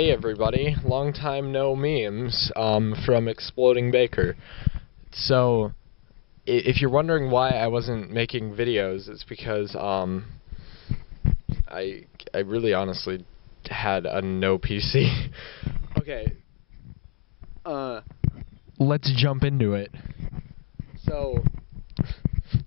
Hey everybody, long time no memes from Exploding Baker. So, if you're wondering why I wasn't making videos, it's because I really honestly had a no PC. Okay, let's jump into it. So,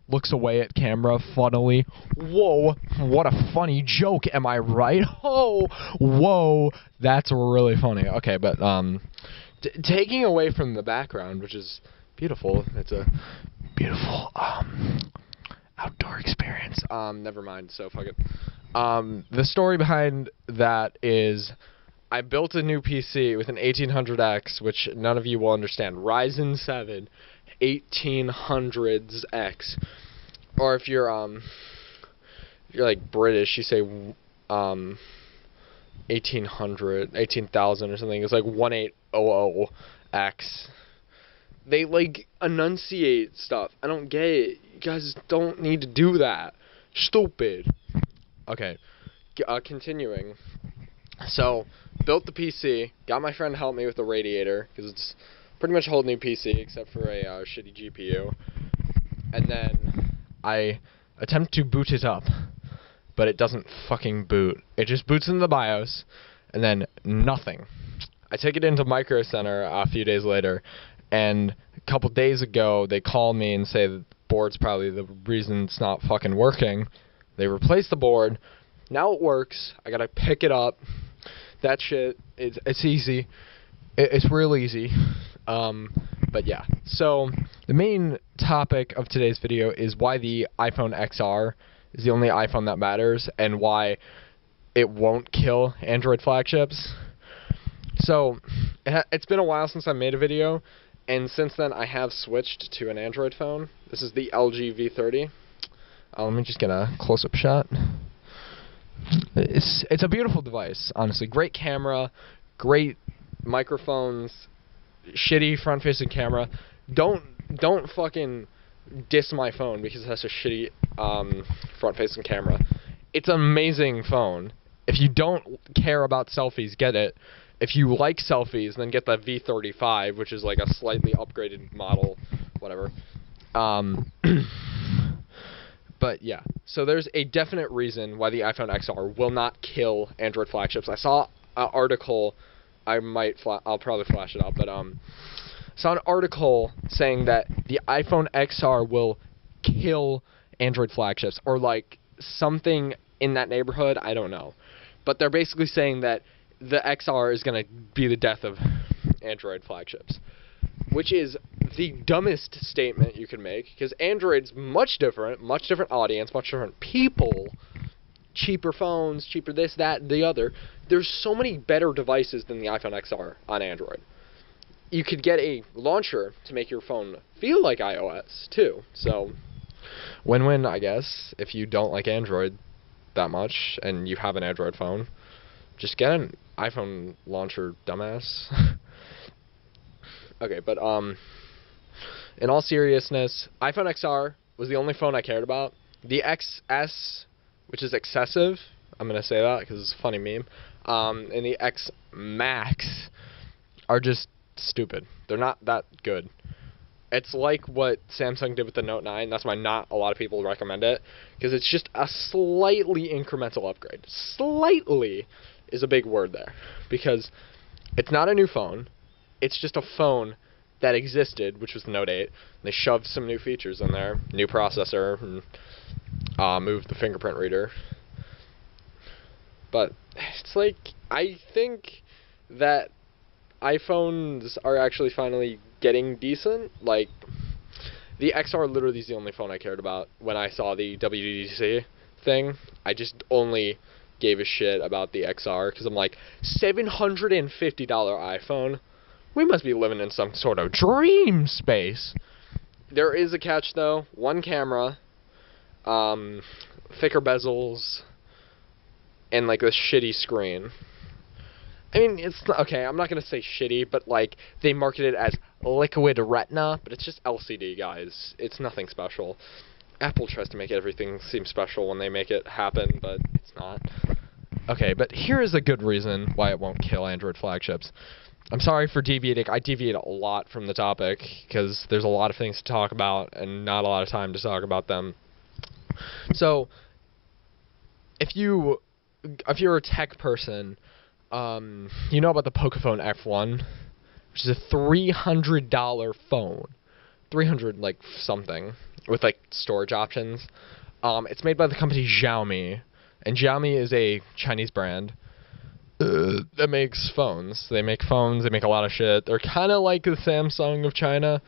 looks away at camera funnily. Whoa, what a funny joke, am I right? Oh, whoa, that's really funny. Okay, but taking away from the background, which is beautiful. It's a beautiful outdoor experience. Never mind. So fuck it. The story behind that is I built a new PC with an 1800X, which none of you will understand. Ryzen 7 1800X. Or if you're like British, you say 18,000 or something. It's like 1800X. They like enunciate stuff. I don't get it. You guys don't need to do that. Stupid. Okay. Continuing. So, built the PC. Got my friend to help me with the radiator because it's pretty much a whole new PC except for a shitty GPU. And then I attempt to boot it up, but it doesn't fucking boot. It just boots into the BIOS, and then nothing. I take it into Micro Center a few days later, and a couple days ago, they call me and say the board's probably the reason it's not fucking working. They replaced the board. Now it works. I gotta pick it up. That shit, it's easy. It's real easy. But yeah, so the main topic of today's video is why the iPhone XR is the only iPhone that matters and why it won't kill Android flagships. So it's been a while since I made a video, and since then I have switched to an Android phone. This is the LG V30. Let me just get a close-up shot. It's a beautiful device, honestly. Great camera, great microphones, shitty front-facing camera. Don't fucking diss my phone because it has a shitty front-facing camera. It's an amazing phone. If you don't care about selfies, get it. If you like selfies, then get the V35, which is like a slightly upgraded model, whatever. But yeah, so there's a definite reason why the iPhone XR will not kill Android flagships. I saw an article. I'll probably flash it up, but saw an article saying that the iPhone XR will kill Android flagships, or like something in that neighborhood. I don't know, but they're basically saying that the XR is gonna be the death of Android flagships, which is the dumbest statement you can make, because Android's much different audience, much different people, cheaper phones, cheaper this, that, the other. There's so many better devices than the iPhone XR on Android. You could get a launcher to make your phone feel like iOS, too. So, win-win, I guess, if you don't like Android that much and you have an Android phone. Just get an iPhone launcher, dumbass. Okay, but, in all seriousness, iPhone XR was the only phone I cared about. The XS, which is excessive, I'm going to say that because it's a funny meme, and the X Max are just stupid. They're not that good. It's like what Samsung did with the Note 9. That's why not a lot of people recommend it, because it's just a slightly incremental upgrade. Slightly is a big word there, because it's not a new phone. It's just a phone that existed, which was the Note 8. They shoved some new features in there, new processor, and moved the fingerprint reader. But it's like, I think that iPhones are actually finally getting decent. Like, the XR literally is the only phone I cared about when I saw the WWDC thing. I just only gave a shit about the XR, because I'm like, $750 iPhone? We must be living in some sort of dream space. There is a catch, though. One camera, thicker bezels, and like a shitty screen. I mean, it's not, okay, I'm not going to say shitty, but like, they market it as liquid retina, but it's just LCD, guys. It's nothing special. Apple tries to make everything seem special when they make it happen, but it's not. Okay, but here is a good reason why it won't kill Android flagships. I'm sorry for deviating. I deviate a lot from the topic because there's a lot of things to talk about and not a lot of time to talk about them. So, if you're a tech person, you know about the Pocophone F1, which is a $300 phone, 300 like something, with like storage options. It's made by the company Xiaomi, and Xiaomi is a Chinese brand that makes phones. They make phones. They make a lot of shit. They're kind of like the Samsung of China,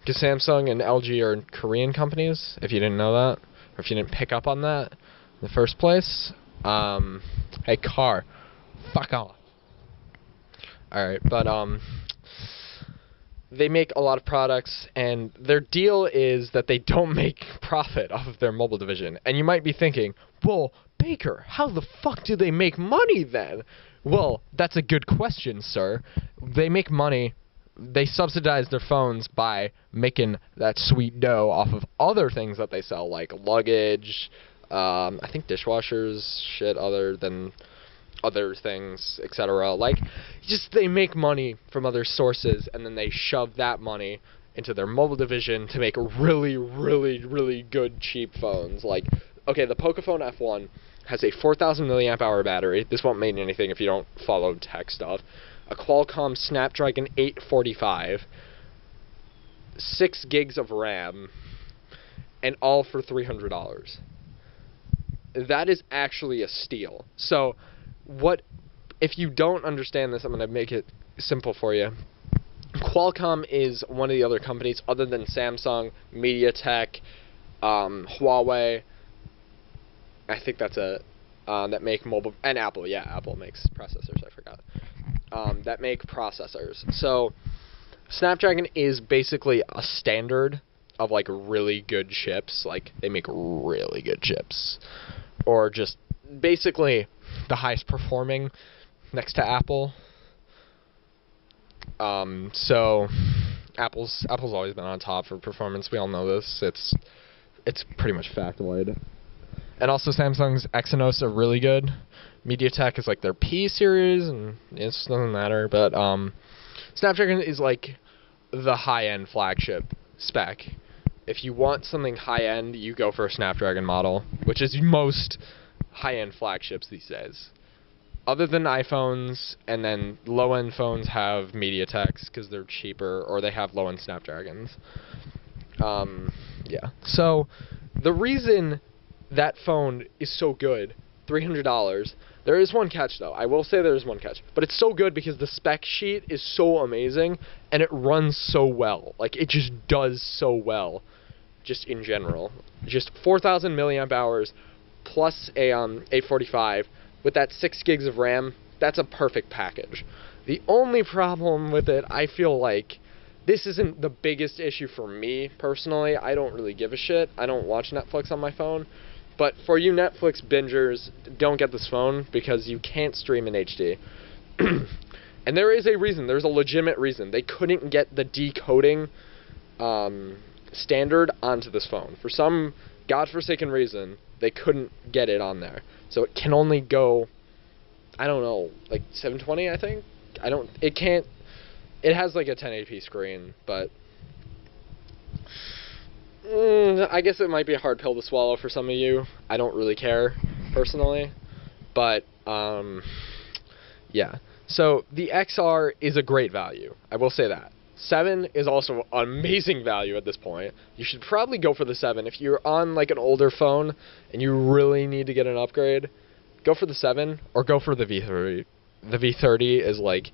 because Samsung and LG are Korean companies. If you didn't know that, or if you didn't pick up on that in the first place. Hey, car, fuck off. All right, but they make a lot of products, and their deal is that they don't make profit off of their mobile division. And you might be thinking, well, Baker, how the fuck do they make money then? Well, that's a good question, sir. They make money. They subsidize their phones by making that sweet dough off of other things that they sell, like luggage, I think dishwashers, shit other than other things, etc. Like, just they make money from other sources, and then they shove that money into their mobile division to make really, really, really good cheap phones. Like, okay, the Pocophone F1 has a 4,000 milliamp hour battery. This won't mean anything if you don't follow tech stuff. A Qualcomm Snapdragon 845, 6 gigs of RAM, and all for $300. That is actually a steal. So, what if you don't understand this? I'm going to make it simple for you. Qualcomm is one of the other companies other than Samsung, MediaTek, Huawei. I think that's that make mobile, and Apple. Yeah, Apple makes processors. I forgot. That make processors. So Snapdragon is basically a standard of like really good chips. Like, they make really good chips, or just basically the highest performing next to Apple. So Apple's always been on top for performance. We all know this. It's pretty much factoid. And also Samsung's Exynos are really good. MediaTek is like their P series, and it just doesn't matter. But Snapdragon is like the high-end flagship spec. If you want something high-end, you go for a Snapdragon model, which is most high-end flagships these days. Other than iPhones, and then low-end phones have MediaTeks because they're cheaper, or they have low-end Snapdragons. Yeah. So the reason that phone is so good, $300. There is one catch, though. I will say there is one catch. But it's so good because the spec sheet is so amazing, and it runs so well. Like, it just does so well, just in general. Just 4,000 milliamp hours plus a 845 with that 6 gigs of RAM. That's a perfect package. The only problem with it, I feel like, this isn't the biggest issue for me, personally. I don't really give a shit. I don't watch Netflix on my phone. But for you Netflix bingers, don't get this phone because you can't stream in HD. And there is a reason. There's a legitimate reason. They couldn't get the decoding standard onto this phone. For some godforsaken reason, they couldn't get it on there. So it can only go, I don't know, like 720, I think? It has like a 1080p screen, but I guess it might be a hard pill to swallow for some of you. I don't really care, personally. But, yeah. So, the XR is a great value. I will say that. 7 is also an amazing value at this point. You should probably go for the 7. If you're on, like, an older phone and you really need to get an upgrade, go for the 7 or go for the V30. The V30 is, like,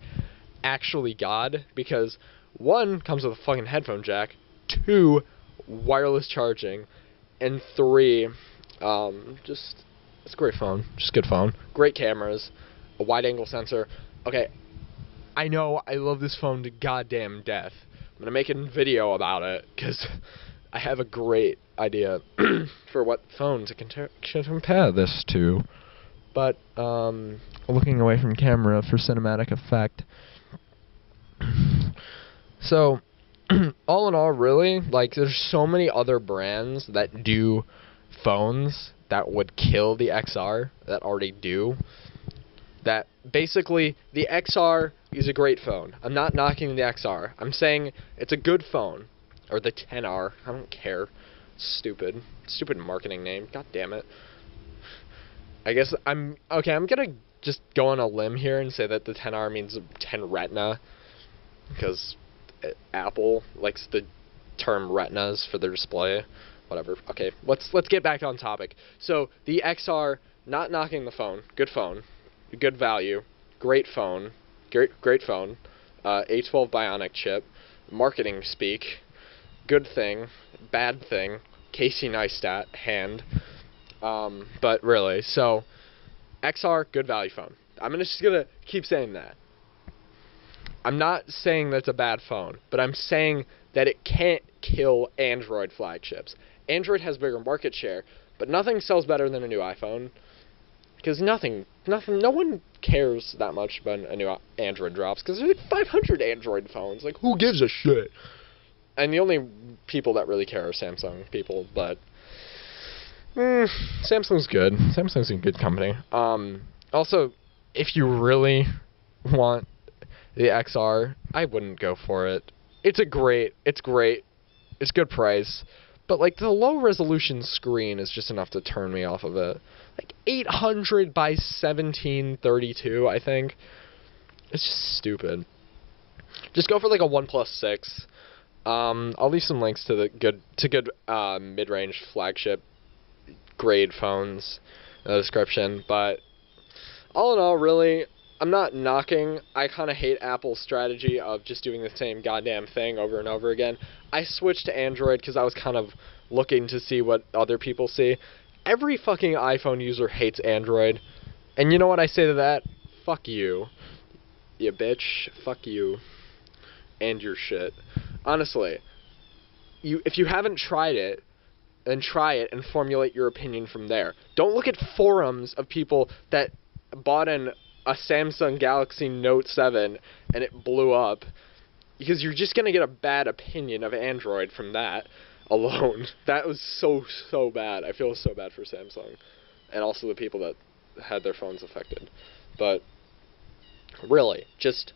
actually God, because 1 comes with a fucking headphone jack, 2 wireless charging, and 3 it's a great phone, just a good phone, great cameras, a wide angle sensor. Okay, I know I love this phone to goddamn death. I'm gonna make a video about it because I have a great idea for what phone to compare this to, but looking away from camera for cinematic effect. So all in all, really, like, there's so many other brands that do phones that would kill the XR, that already do. that basically the XR is a great phone. I'm not knocking the XR. I'm saying it's a good phone. Or the 10R. I don't care. Stupid. Stupid marketing name. God damn it. I guess I'm gonna just go on a limb here and say that the 10R means 10 Retina. Because Apple likes the term Retinas for their display. Whatever. Okay, let's get back on topic. So, the XR, not knocking the phone. Good phone. Good value. Great phone. Great phone. A12 Bionic chip. Marketing speak. Good thing. Bad thing. Casey Neistat. Hand. But really, so XR, good value phone. I'm just gonna keep saying that. I'm not saying that's a bad phone, but I'm saying that it can't kill Android flagships. Android has bigger market share, but nothing sells better than a new iPhone. Because no one cares that much when a new Android drops, because there's like 500 Android phones. Like, who gives a shit? And the only people that really care are Samsung people, but Samsung's good. Samsung's a good company. Also, if you really want the XR, I wouldn't go for it. It's great. It's good price. But, like, the low resolution screen is just enough to turn me off of it. Like, 800 by 1732, I think. It's just stupid. Just go for, like, a OnePlus 6. I'll leave some links to good mid-range flagship grade phones in the description. But, all in all, really, I'm not knocking. I kind of hate Apple's strategy of just doing the same goddamn thing over and over again. I switched to Android because I was kind of looking to see what other people see. Every fucking iPhone user hates Android. And you know what I say to that? Fuck you. You bitch. Fuck you. And your shit. Honestly, if you haven't tried it, then try it and formulate your opinion from there. Don't look at forums of people that bought a Samsung Galaxy Note 7 and it blew up, because you're just going to get a bad opinion of Android from that alone. That was so bad. I feel so bad for Samsung and also the people that had their phones affected. But really, just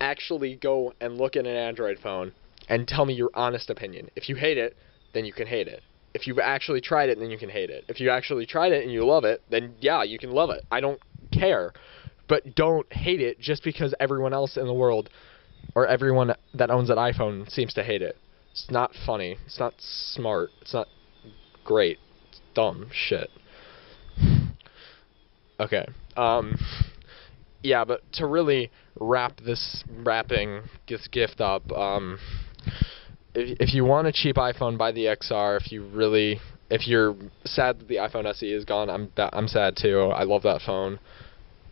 actually go and look at an Android phone and tell me your honest opinion. If you hate it, then you can hate it. If you've actually tried it, then you can hate it. If you actually tried it and you love it, then yeah, you can love it. I don't care. But don't hate it just because everyone else in the world, or everyone that owns an iPhone, seems to hate it. It's not funny. It's not smart. It's not great. It's dumb shit. Okay. Yeah, but to really wrapping this gift up, if you want a cheap iPhone, buy the XR. If you're sad that the iPhone SE is gone, I'm sad too. I love that phone.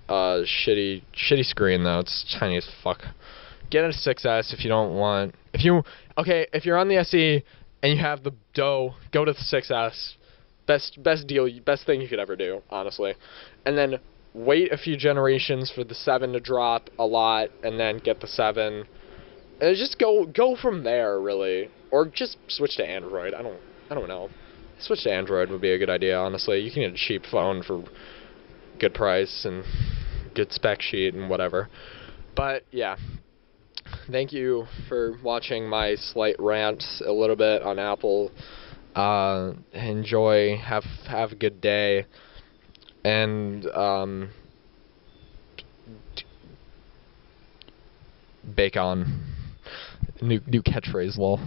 Shitty screen though. It's tiny as fuck. Get a 6S if you don't want. If you're on the SE and you have the dough, go to the 6S. Best deal, best thing you could ever do, honestly. And then wait a few generations for the 7 to drop a lot, and then get the 7. And just go from there, really. Or just switch to Android. I don't know. Switch to Android would be a good idea, honestly. You can get a cheap phone for good price and good spec sheet and whatever. But yeah. Thank you for watching my slight rant a little bit on Apple. Enjoy. Have a good day. And bake on. New catchphrase, lol.